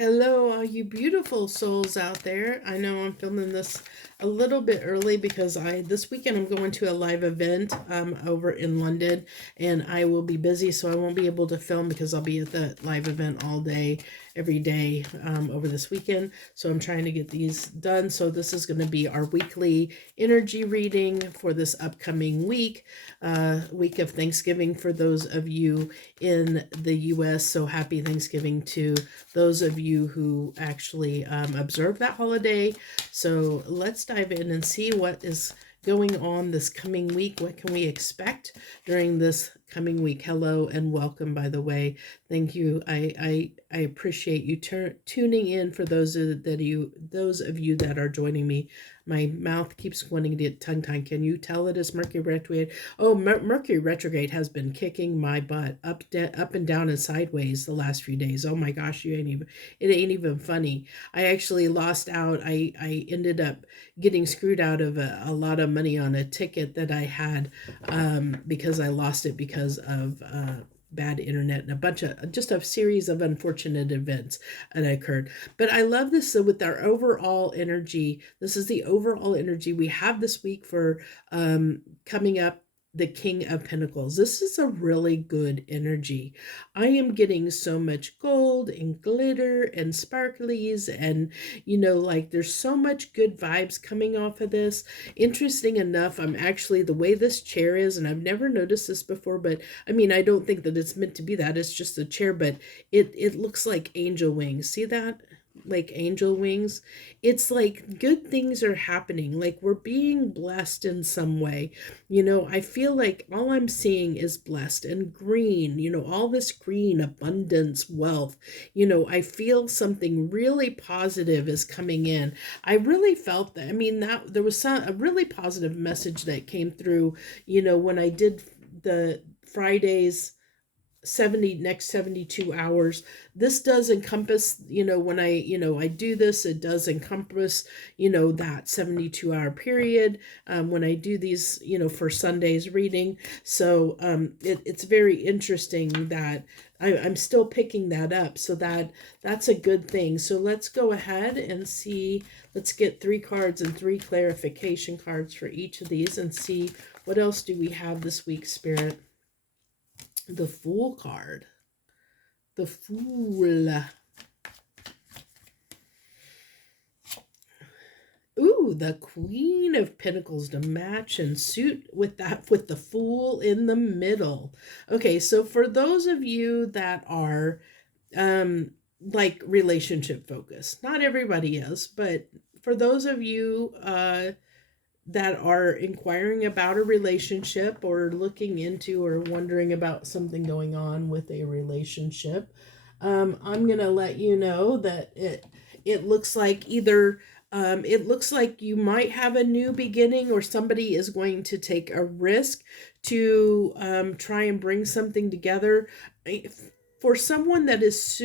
Hello, all you beautiful souls out there. I know I'm filming this a little bit early because this weekend I'm going to a live event over in London, and I will be busy, so I won't be able to film because I'll be at the live event all day, every day over this weekend. So I'm trying to get these done. So this is going to be our weekly energy reading for this upcoming week of Thanksgiving for those of you in the U.S. So happy Thanksgiving to those of you who actually observe that holiday. So let's dive in and see what is going on this coming week. What can we expect during this coming week? Hello and welcome, by the way. Thank you. I appreciate you tuning in. For those of you that are joining me, my mouth keeps wanting to get tongue-tied. Can you tell it is Mercury retrograde? Oh, Mercury retrograde has been kicking my butt up and down and sideways the last few days. Oh my gosh, it ain't even funny. I actually lost out. I ended up getting screwed out of a lot of money on a ticket that I had because I lost it because of bad internet and just a series of unfortunate events that occurred. But I love this with our overall energy. This is the overall energy we have this week for coming up, the King of Pentacles. This is a really good energy. I am getting so much gold and glitter and sparklies, and like there's so much good vibes coming off of this. Interesting enough, I'm actually, the way this chair is, and I've never noticed this before, but I mean, I don't think that it's meant to be that. It's just a chair, but it looks like angel wings. See that? Like angel wings. It's like good things are happening, like we're being blessed in some way. I feel like all I'm seeing is blessed and green, all this green abundance, wealth. I feel something really positive is coming in. I really felt that. I mean, that there was a really positive message that came through, when I did the Fridays 72 hours. This does encompass, when I do this, it does encompass, that 72-hour period when I do these, for Sunday's reading. So it's very interesting that I'm still picking that up. So that's a good thing. So let's go ahead and see. Let's get 3 cards and 3 clarification cards for each of these and see what else do we have this week, Spirit. The Fool card. The Fool. Ooh, the Queen of Pentacles to match and suit with that, with the Fool in the middle. Okay, so for those of you that are like relationship focused, not everybody is, but for those of you that are inquiring about a relationship or looking into or wondering about something going on with a relationship, I'm going to let you know that it looks like either it looks like you might have a new beginning, or somebody is going to take a risk to try and bring something together. For someone that is,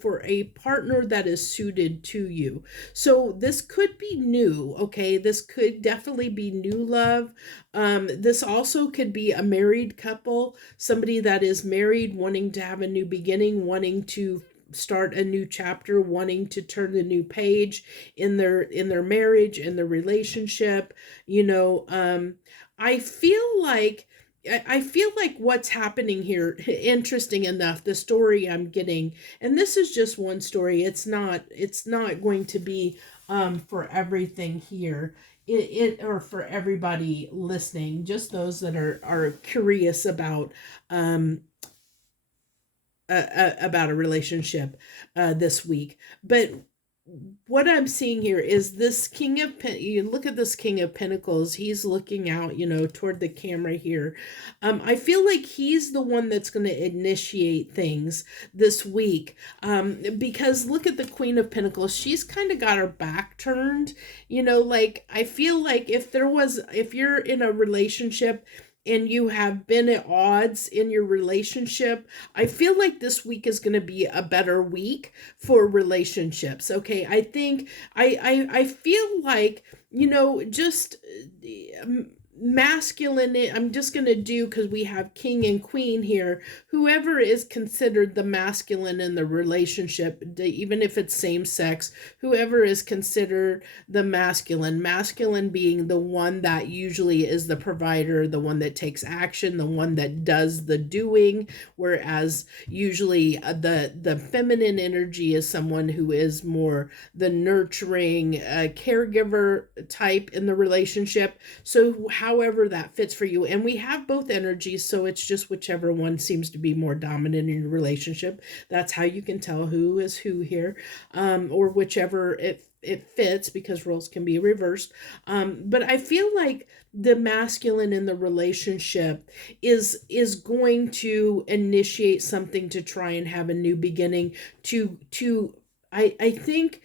for a partner that is suited to you. So this could be new, okay? This could definitely be new love. This also could be a married couple, somebody that is married, wanting to have a new beginning, wanting to start a new chapter, wanting to turn a new page in their marriage, in their relationship. I feel like what's happening here, interesting enough, the story I'm getting, and this is just one story. It's not going to be for everything here. Or for everybody listening, just those that are curious about a relationship this week. But what I'm seeing here is this you look at this King of Pentacles. He's looking out, toward the camera here. I feel like he's the one that's going to initiate things this week. Because look at the Queen of Pentacles. She's kind of got her back turned, like I feel like if you're in a relationship and you have been at odds in your relationship, I feel like this week is going to be a better week for relationships. Okay, I think I feel like, just masculine, I'm just going to do, because we have king and queen here, whoever is considered the masculine in the relationship, even if it's same sex, whoever is considered the masculine being the one that usually is the provider, the one that takes action, the one that does the doing, whereas usually the feminine energy is someone who is more the nurturing caregiver type in the relationship. So however that fits for you, and we have both energies, so it's just whichever one seems to be more dominant in your relationship. That's how you can tell who is who here, or whichever it fits, because roles can be reversed. But I feel like the masculine in the relationship is going to initiate something to try and have a new beginning, to I think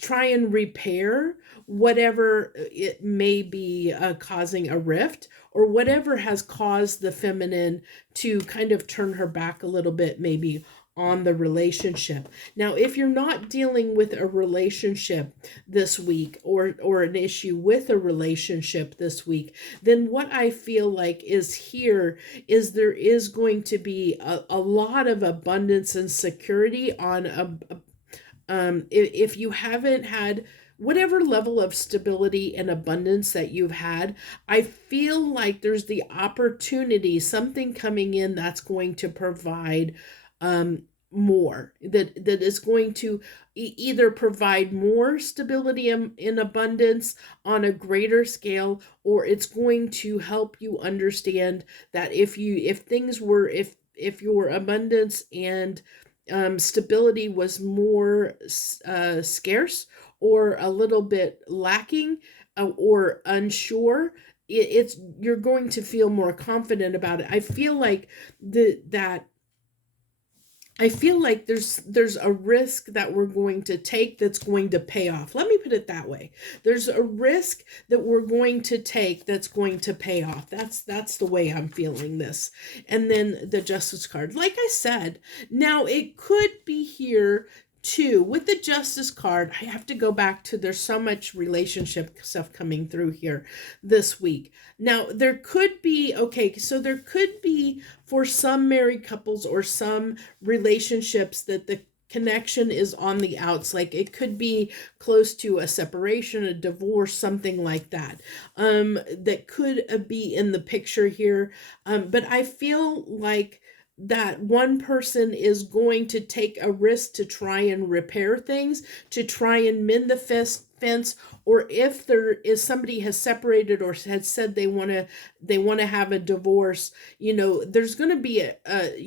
try and repair whatever it may be causing a rift, or whatever has caused the feminine to kind of turn her back a little bit, maybe on the relationship. Now, if you're not dealing with a relationship this week, or an issue with a relationship this week, then what I feel like is here is there is going to be a lot of abundance and security on if you haven't had whatever level of stability and abundance that you've had, I feel like there's the opportunity, something coming in that's going to provide more, that is going to either provide more stability in abundance on a greater scale, or it's going to help you understand that if your abundance and stability was more scarce, or a little bit lacking, or unsure, it's you're going to feel more confident about it. I feel like there's a risk that we're going to take that's going to pay off. Let me put it that way. There's a risk that we're going to take that's going to pay off. That's the way I'm feeling this. And then the Justice card. Like I said, now it could be here too with the Justice card. I have to go back to, there's so much relationship stuff coming through here this week. Now there could be, okay, so there could be for some married couples or some relationships that the connection is on the outs, like it could be close to a separation, a divorce, something like that, that could be in the picture here. But I feel like that one person is going to take a risk to try and repair things, to try and mend the fence, or if there is somebody has separated or has said they want to have a divorce, there's going to be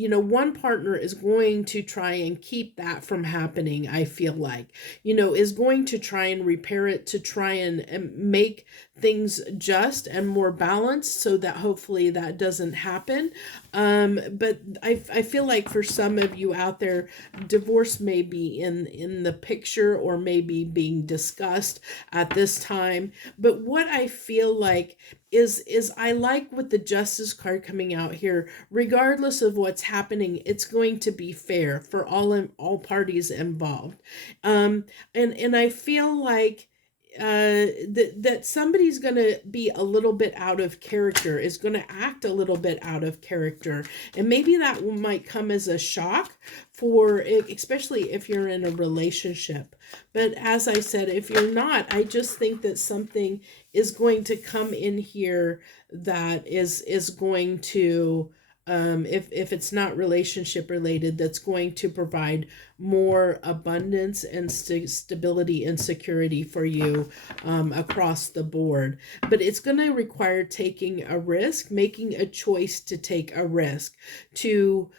one partner is going to try and keep that from happening. I feel like, is going to try and repair it, to try and make things just and more balanced, so that hopefully that doesn't happen. But I feel like for some of you out there, divorce may be in the picture, or maybe being discussed at this time. But what I feel like is I like with the Justice card coming out here, regardless of what's happening, it's going to be fair for all parties involved. And I feel like that somebody's going to be a little bit out of character, is going to act a little bit out of character, and maybe that might come as a shock for, especially if you're in a relationship. But as I said, if you're not, I just think that something is going to come in here that is going to, if it's not relationship related, that's going to provide more abundance and stability and security for you across the board. But it's going to require taking a risk, making a choice to take a risk, to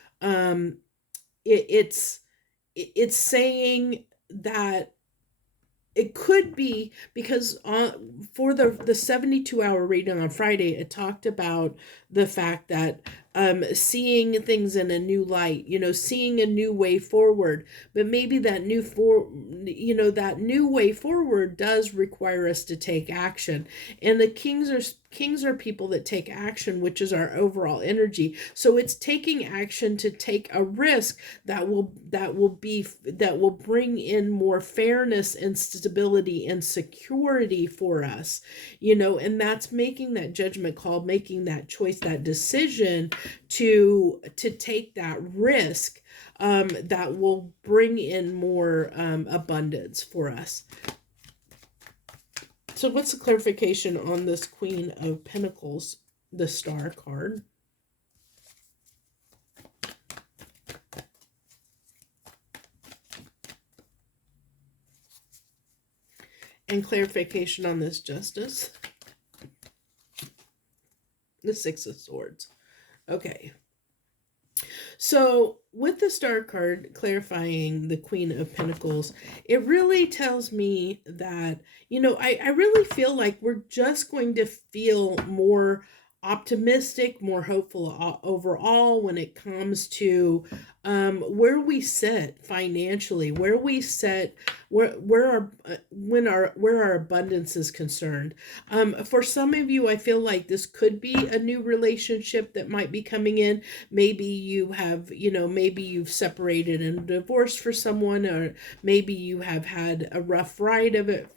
it's saying that it could be, because for the 72-hour reading on Friday, it talked about the fact that seeing things in a new light, seeing a new way forward. But maybe that new way forward does require us to take action. And the kings are people that take action, which is our overall energy. So it's taking action to take a risk that will bring in more fairness and stability and security for us, and that's making that judgment call, making that choice, that decision to take that risk, that will bring in more abundance for us. So what's the clarification on this Queen of Pentacles, the Star card? And clarification on this Justice, the Six of Swords. Okay. So with the Star card clarifying the Queen of Pentacles, it really tells me that, I really feel like we're just going to feel more optimistic, more hopeful overall when it comes to where we sit financially, where we sit, where our abundance is concerned. For some of you, I feel like this could be a new relationship that might be coming in. Maybe you have, maybe you've separated and divorced for someone, or maybe you have had a rough ride of it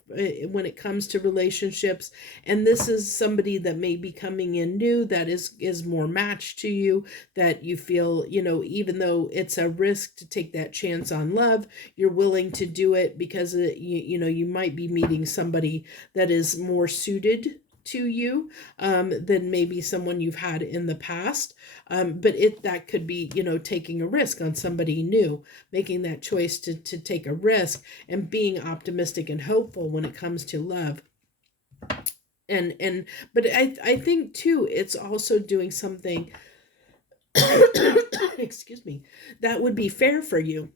when it comes to relationships, and this is somebody that may be coming in new that is more matched to you, that you feel, even though it's a risk to take that chance on love, you're willing to do it because you might be meeting somebody that is more suited to you than maybe someone you've had in the past. But that could be, taking a risk on somebody new, making that choice to take a risk and being optimistic and hopeful when it comes to love. But I think too, it's also doing something, excuse me, that would be fair for you.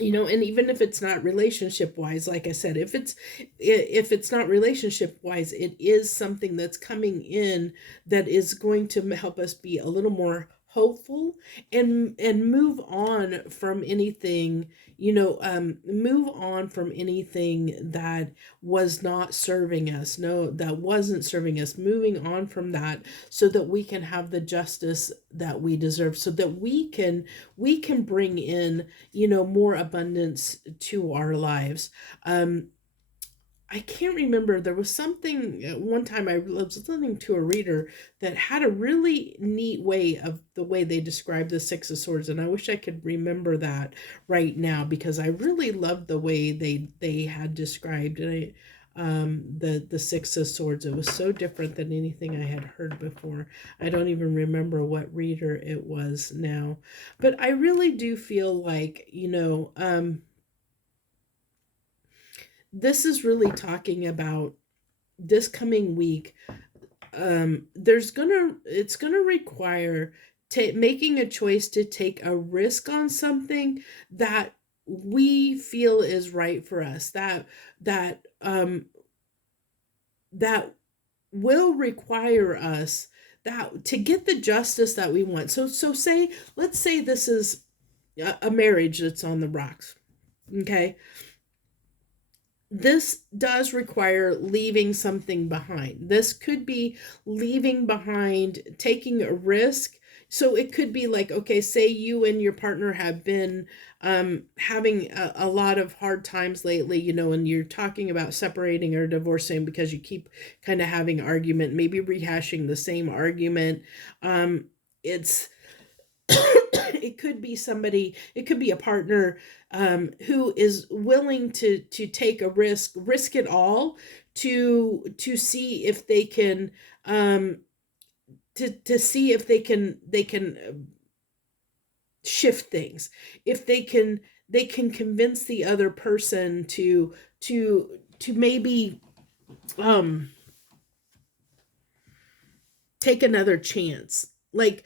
And even if it's not relationship wise, like I said, if it's not relationship wise, it is something that's coming in that is going to help us be a little more hopeful and move on from anything, move on from anything that was not serving us. No, that wasn't serving us, moving on from that so that we can have the justice that we deserve, so that we can bring in, more abundance to our lives. I can't remember. There was something one time I was listening to a reader that had a really neat way of the way they described the Six of Swords, and I wish I could remember that right now because I really loved the way they had described it. The Six of Swords. It was so different than anything I had heard before. I don't even remember what reader it was now, but I really do feel like, this is really talking about this coming week. It's gonna require making a choice to take a risk on something that we feel is right for us, that will require us that to get the justice that we want. So let's say this is a marriage that's on the rocks. Okay. This does require leaving something behind. This could be leaving behind, taking a risk. So it could be like, okay, say you and your partner have been having a lot of hard times lately, and you're talking about separating or divorcing because you keep kind of having argument, maybe rehashing the same argument. It's it could be somebody, it could be a partner who is willing to take a risk it all to see if they can to see if they can shift things, if they can convince the other person to maybe take another chance, like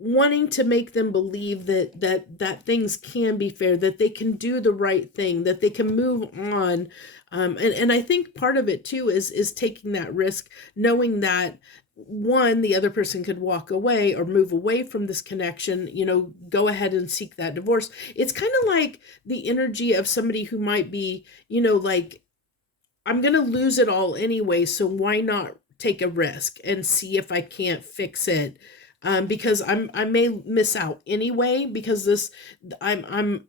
wanting to make them believe that things can be fair, that they can do the right thing, that they can move on. And I think part of it too is taking that risk, knowing that one, the other person could walk away or move away from this connection, go ahead and seek that divorce. It's kind of like the energy of somebody who might be, like, I'm going to lose it all anyway, so why not take a risk and see if I can't fix it. Because I may miss out anyway, because I'm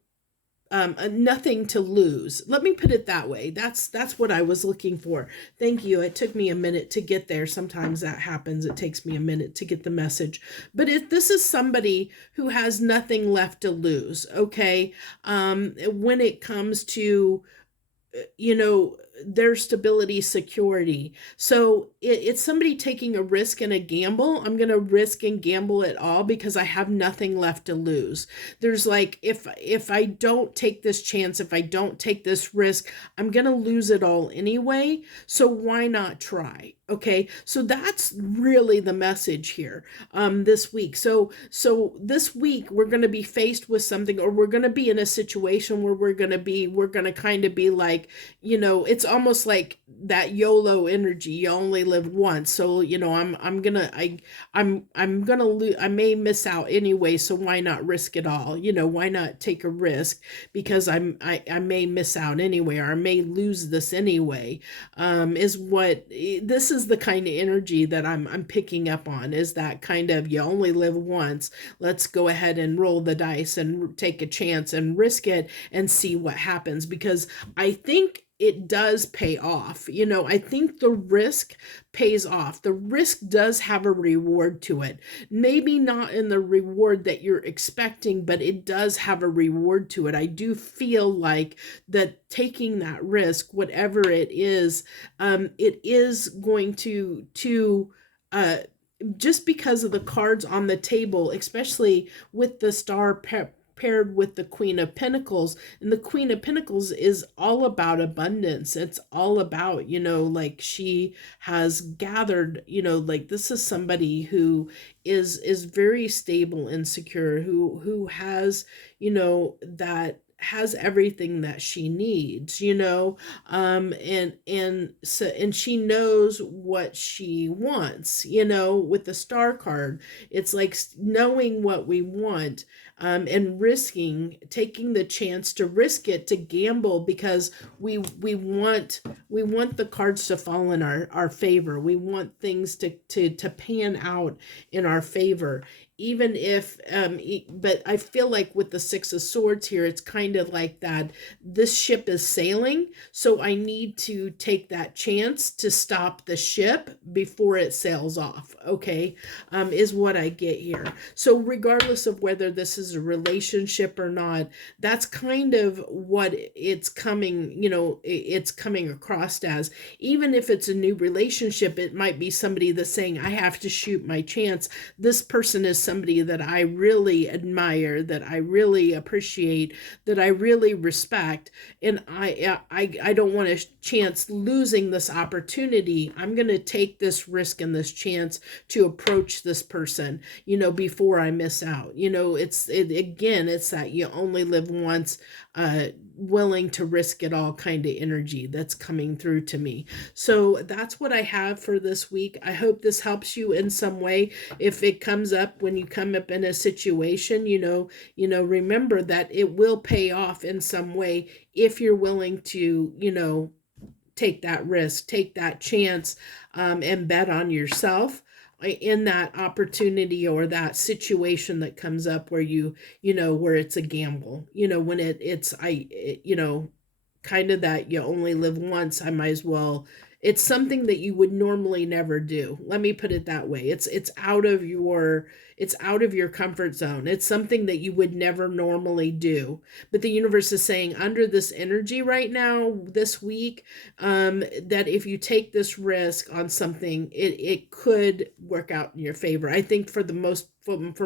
nothing to lose. Let me put it that way. That's what I was looking for. Thank you. It took me a minute to get there. Sometimes that happens. It takes me a minute to get the message. But if this is somebody who has nothing left to lose, okay, when it comes to their stability, security. So it's somebody taking a risk and a gamble. I'm going to risk and gamble it all because I have nothing left to lose. There's like, if I don't take this chance, if I don't take this risk, I'm going to lose it all anyway. So why not try? Okay, so that's really the message here this week. So this week we're going to be faced with something, or we're going to be in a situation where we're going to kind of be like, it's almost like that YOLO energy. You only live once, so I'm gonna lose. I may miss out anyway, so why not risk it all? Why not take a risk, because I may miss out anyway, or I may lose this anyway. This is the kind of energy that I'm picking up on, is that kind of, you only live once. Let's go ahead and roll the dice and take a chance and risk it and see what happens, because I think it does pay off. I think the risk pays off. The risk does have a reward to it. Maybe not in the reward that you're expecting, but it does have a reward to it. I do feel like that taking that risk, whatever it is going to just because of the cards on the table, especially with the star paired with the Queen of Pentacles. And the Queen of Pentacles is all about abundance. It's all about, like she has gathered, like this is somebody who is very stable and secure, who has, that has everything that she needs, and she knows what she wants, with the star card. It's like knowing what we want, and taking the chance to risk it, to gamble, because we want the cards to fall in our favor. We want things to pan out in our favor. Even if, but I feel like with the Six of Swords here, it's kind of like that this ship is sailing, so I need to take that chance to stop the ship before it sails off, okay, is what I get here. So regardless of whether this is a relationship or not, that's kind of what it's coming, it's coming across as. Even if it's a new relationship, it might be somebody that's saying, I have to shoot my chance. This person is somebody that I really admire, that I really appreciate, that I really respect, and I don't want a chance losing this opportunity. I'm going to take this risk and this chance to approach this person, before I miss out. It's that you only live once, willing to risk it all kind of energy that's coming through to me. So that's what I have for this week. I hope this helps you in some way. If it comes up when you come up in a situation, remember that it will pay off in some way if you're willing to, take that risk, take that chance, and bet on yourself in that opportunity or that situation that comes up where where it's a gamble, when it's kind of that you only live once. I might as well, it's something that you would normally never do. Let me put it that way. It's out of your comfort zone. It's something that you would never normally do. But the universe is saying, under this energy right now, this week, that if you take this risk on something, it could work out in your favor. I think for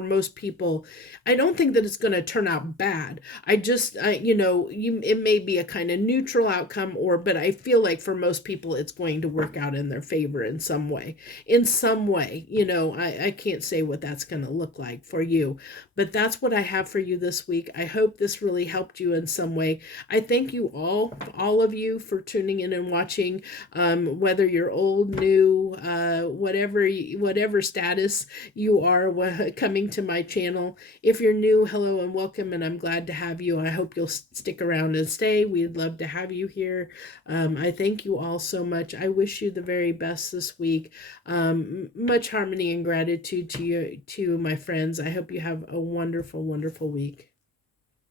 most people, I don't think that it's going to turn out bad. It may be a kind of neutral outcome, but I feel like for most people, it's going to work out in their favor in some way. I can't say what that's going to look like for you, but that's what I have for you this week. I hope this really helped you in some way. I thank you all of you, for tuning in and watching, whether you're old, new, whatever status you are, coming to my channel. If you're new, hello and welcome, and I'm glad to have you. I hope you'll stick around and stay. We'd love to have you here. I thank you all so much. I wish you the very best this week. Much harmony and gratitude to you, to my friends. I hope you have a wonderful, wonderful week.